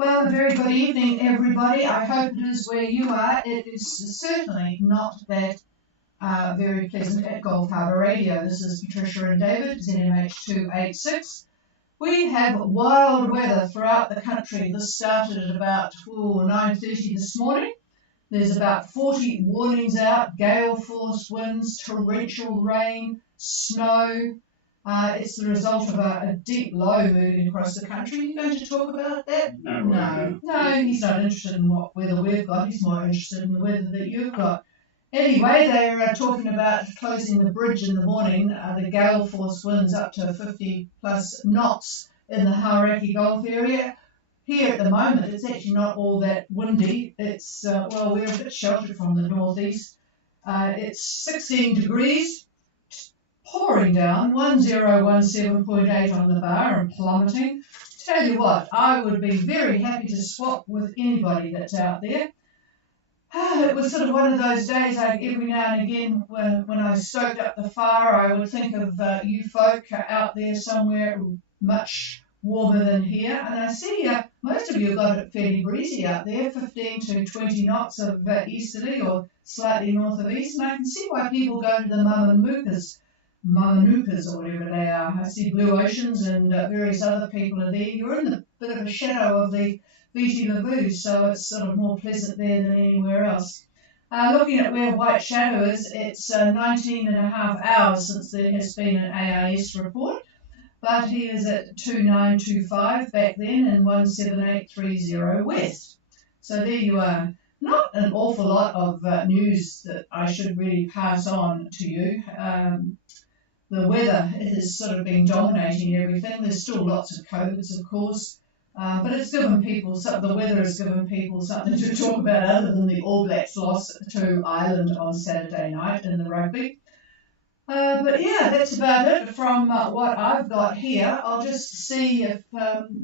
Well, a very good evening, everybody. I hope it is where you are. It is certainly not that very pleasant at Gulf Harbour Radio. This is Patricia and David, ZMH286. We have wild weather throughout the country. This started at about 9:30 this morning. There's about 40 warnings out, gale-force winds, torrential rain, snow. It's the result of a deep low moving across the country. Are you going to talk about that? No, he's not interested in what weather we've got. He's more interested in the weather that you've got. Anyway, they're talking about closing the bridge in the morning. The gale force winds up to 50 plus knots in the Hauraki Gulf area. Here at the moment, it's actually not all that windy. It's, we're a bit sheltered from the northeast. It's 16 degrees. Pouring down, 1017.8 on the bar and plummeting. Tell you what, I would be very happy to swap with anybody that's out there. It was sort of one of those days, every now and again, when I stoked up the fire, I would think of you folk out there somewhere much warmer than here. And I see most of you got it fairly breezy out there, 15 to 20 knots of easterly or slightly north of east. And I can see why people go to the Mamanukas or whatever they are. I see Blue Oceans and various other people are there. You're in a bit of a shadow of the Viti Lavu, so it's sort of more pleasant there than anywhere else. Looking at where White Shadow is, it's 19 and a half hours since there has been an AIS report, but he is at 2925 back then and 17830 west. So there you are. Not an awful lot of news that I should really pass on to you. The weather has sort of been dominating everything. There's still lots of COVIDs, of course, but it's given people, the weather has given people something to talk about other than the All Blacks loss to Ireland on Saturday night in the rugby. But yeah, that's about it from what I've got here. I'll just see if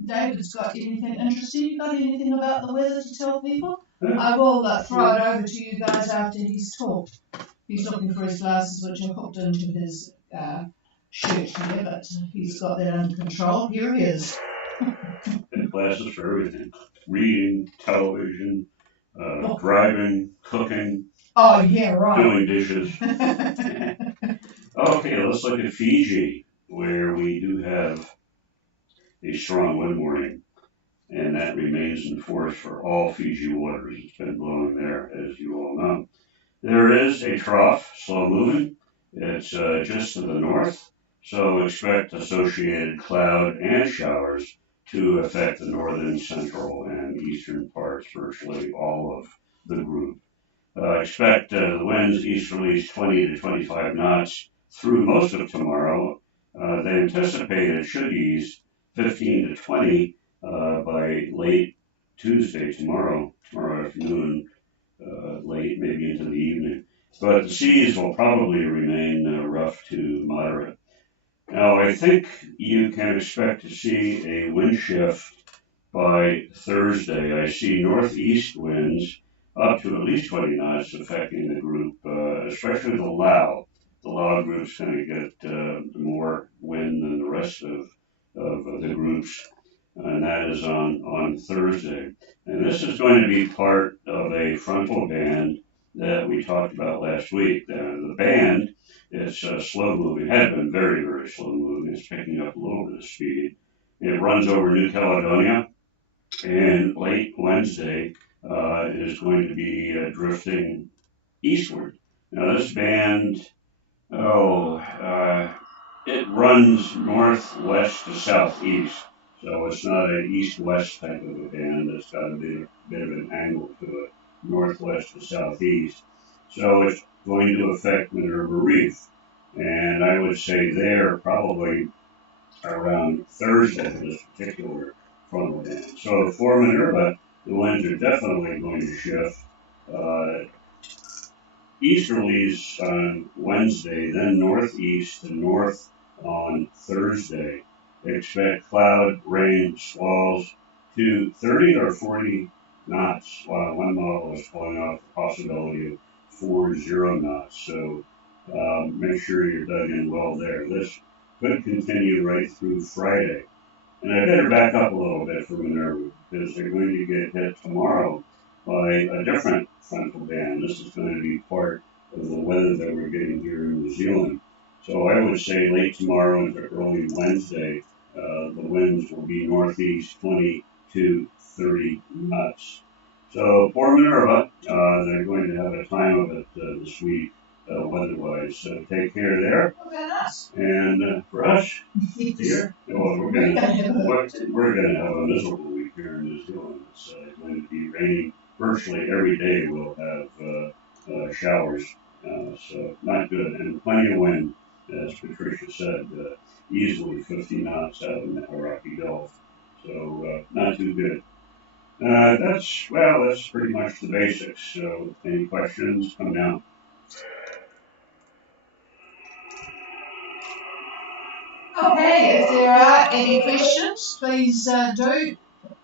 David's got anything interesting. You got anything about the weather to tell people? I will throw it over to you guys after he's talked. He's looking for his glasses, which are hooked into his shirt here, but he's got that under control. Here he is. And glasses for everything. Reading, television, driving, cooking. Oh, yeah, right. Doing dishes. Okay, let's look at Fiji, where we do have a strong wind warning, and that remains in force for all Fiji waters. It's been blowing there, as you all know. There is a trough, slow moving. It's just to the north, so expect associated cloud and showers to affect the northern, central, and eastern parts, virtually all of the group. Expect the winds easterlies 20 to 25 knots through most of tomorrow. They anticipate it should ease 15 to 20 by late Tuesday, tomorrow afternoon, late, maybe into the evening. But the seas will probably remain rough to moderate. Now, I think you can expect to see a wind shift by Thursday. I see northeast winds up to at least 20 knots affecting the group, especially the Lao. The Lao group's going to get more wind than the rest of the groups, and that is on Thursday. And this is going to be part of a frontal band that we talked about last week. The band is slow moving, had been very, very slow moving. It's picking up a little bit of speed. It runs over New Caledonia, and late Wednesday it is going to be drifting eastward. Now this band, it runs northwest to southeast, so it's not an east-west type of a band. It's got a bit of an angle to it, northwest to southeast. So it's going to affect Minerva Reef, and I would say there probably around Thursday for this particular frontal band. So for Minerva, the winds are definitely going to shift. Easterlies on Wednesday, then northeast to north on Thursday. Expect cloud, rain, squalls to 30 or 40 knots, while one model is pulling off the possibility of 40 knots. So make sure you're dug in well there. This could continue right through Friday. And I better back up a little bit for Minerva. because they're going to get hit tomorrow by a different frontal band. This is going to be part of the weather that we're getting here in New Zealand. So I would say late tomorrow into early Wednesday, the winds will be northeast 20 to 30 knots. So poor Minerva, they're going to have a time of it this week, weather-wise. So take care there. And for us here, well, we're going to have a miserable week here in New Zealand. It's going to be raining virtually every day. We'll have showers, so not good, and plenty of wind, as Patricia said, easily 50 knots out in the Rocky Gulf. So not too good. That's pretty much the basics. So any questions, come down. Okay, if there are any questions, please do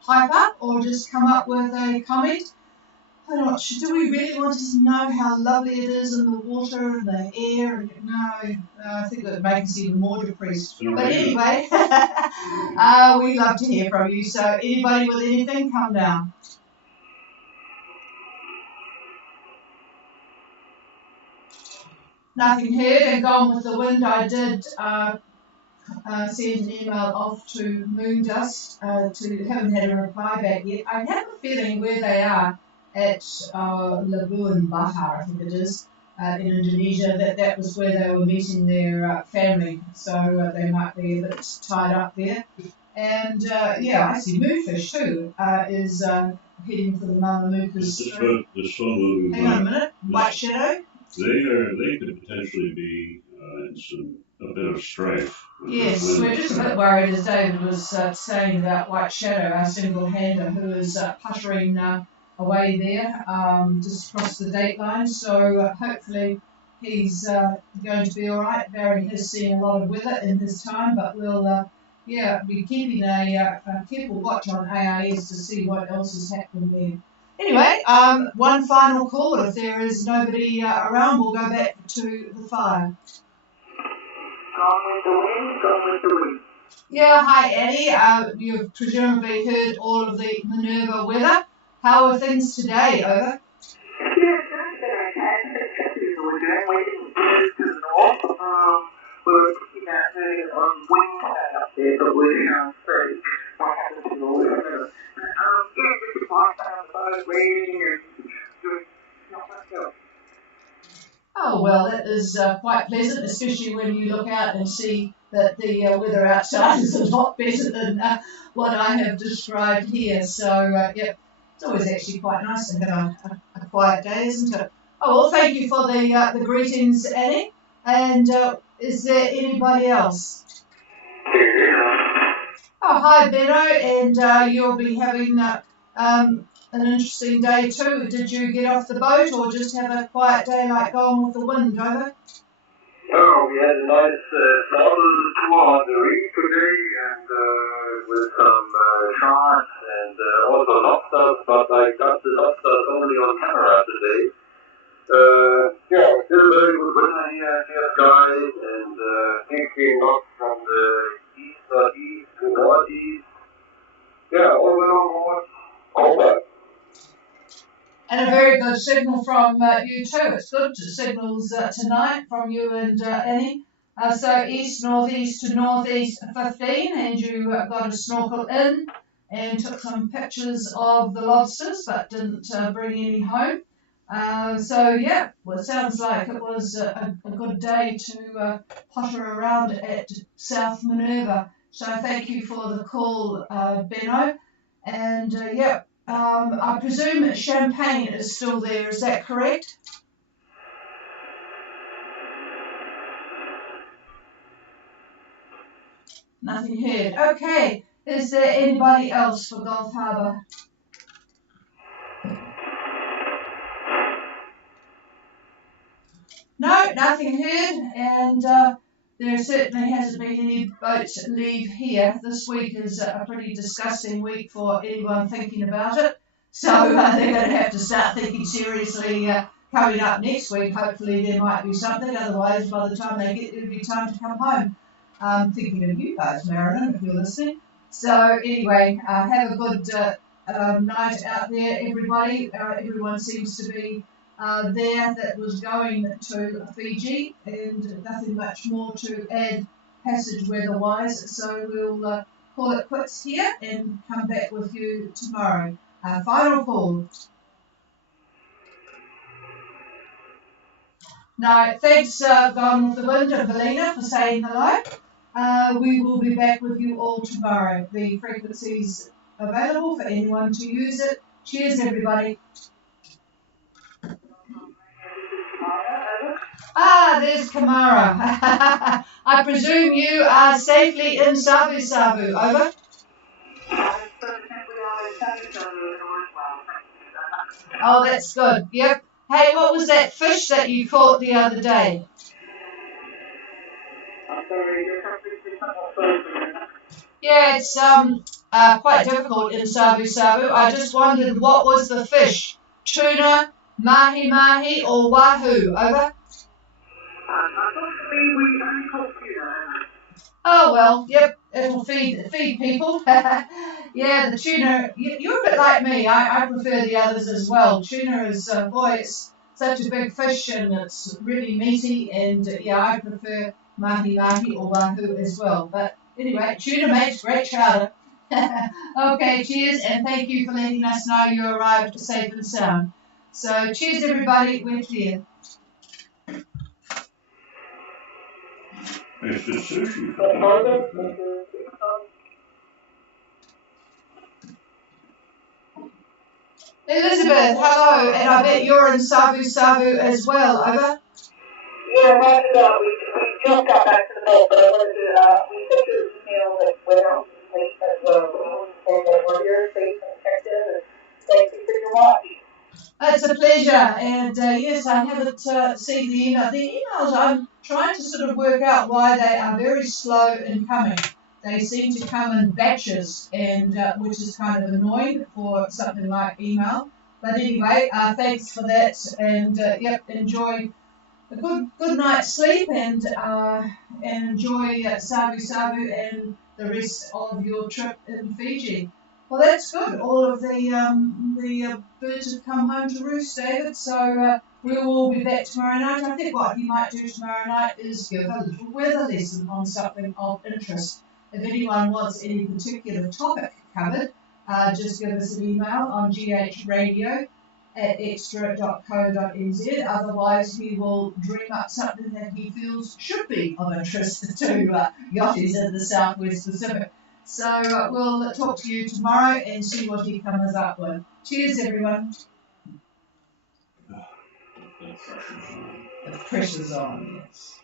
pipe up or just come up with a comment. I don't know, do we really want to know how lovely it is in the water and the air? No, I think it would make us even more depressed. But anyway, we love to hear from you. So anybody with anything, come down. Nothing heard, and gone with the wind. I did send an email off to Moondust haven't had a reply back yet. I have a feeling where they are at Labuan Baha, I think it is, in Indonesia, that was where they were meeting their family, so they might be a bit tied up there. And I see Moonfish too is heading for the Mamamukas. The slow moving. Hang on a minute, White Shadow. They could potentially be in a bit of strife. Yes, we're just a bit worried, as David was saying about White Shadow, our single-hander, who is puttering away there, just across the date line. So hopefully he's going to be all right. Barry has seen a lot of weather in his time, but we'll be keeping a careful watch on AIS to see what else is happening there. Anyway, one final call. If there is nobody around, we'll go back to the fire. Gone with the wind. Yeah, hi Annie. You've presumably heard all of the Minerva weather. How are things today? Over. Yeah, we're doing waiting to the north. We're looking at wind up there, but we're very what happens to the weather. Just like raining and doing not much else. Oh, well, that is quite pleasant, especially when you look out and see that the weather outside is a lot better than what I have described here. So, it's always actually quite nice to have a quiet day, isn't it? Oh, well, thank you for the greetings, Annie. And is there anybody else? Oh, hi, Benno, and you'll be having an interesting day too. Did you get off the boat or just have a quiet day like going with the wind, over? Oh, we had a nice travel tour on the reef today and with some sharks and also lobsters, but I got the lobsters only on camera today. Still very good weather here, clear skies, and thinking not from the east to northeast. All that. And a very good signal from you too. It's good signals tonight from you and Annie. So east, northeast to northeast 15, and you got a snorkel in and took some pictures of the lobsters, but didn't bring any home. Well, it sounds like it was a good day to potter around at South Minerva. So thank you for the call, Benno. And I presume champagne is still there, is that correct? Nothing heard. Okay, is there anybody else for Gulf Harbour? No, nothing heard, and there certainly hasn't been any boats leave here. This week is a pretty disgusting week for anyone thinking about it. So they're going to have to start thinking seriously coming up next week. Hopefully there might be something. Otherwise, by the time they get there, it'll be time to come home. I'm thinking of you guys, Marilyn, if you're listening. So anyway, have a good night out there, everybody. Everyone seems to be there that was going to Fiji, and nothing much more to add passage weather-wise. So we'll call it quits here and come back with you tomorrow. Final call. No, thanks, Gone with the Wind and Belina for saying hello. We will be back with you all tomorrow. The frequency's available for anyone to use it. Cheers, everybody. There's Kamara. I presume you are safely in Sabu Sabu. Over. Oh, that's good. Yep. Hey, what was that fish that you caught the other day? Yeah, it's quite difficult in Sabu Sabu. I just wondered, what was the fish? Tuna, mahi mahi, or wahoo? Over. Oh well, yep, it'll feed people. Yeah, the tuna. You're a bit like me. I prefer the others as well. Tuna is boy, it's such a big fish and it's really meaty. And yeah, I prefer mahi mahi or wahoo as well. But anyway, tuna makes great chowder. Okay, cheers and thank you for letting us know you arrived safe and sound. So cheers everybody, we're clear. It's the sushi. Elizabeth, hello, and I bet you're in Sabu Sabu as well, over? Yeah, we just got back to the boat, but I wanted to, we sent you an email that went out late as well. We wanted to say that we're here safe and effective, and thank you for your watch. It's a pleasure, and yes, I haven't seen the email. The emails, I'm trying to sort of work out why they are very slow in coming. They seem to come in batches, and which is kind of annoying for something like email. But anyway, thanks for that, and yep, enjoy a good night's sleep, and enjoy Sabu Sabu and the rest of your trip in Fiji. Well, that's good. All of the birds have come home to roost, David. So we will all be back tomorrow night. I think what you might do tomorrow night is give a little weather lesson on something of interest. If anyone wants any particular topic covered, just give us an email on ghradio@extra.co.nz. Otherwise, he will dream up something that he feels should be of interest to yachties in the Southwest Pacific. So we'll talk to you tomorrow and see what he comes up with. Cheers, everyone. The pressure's on, yes.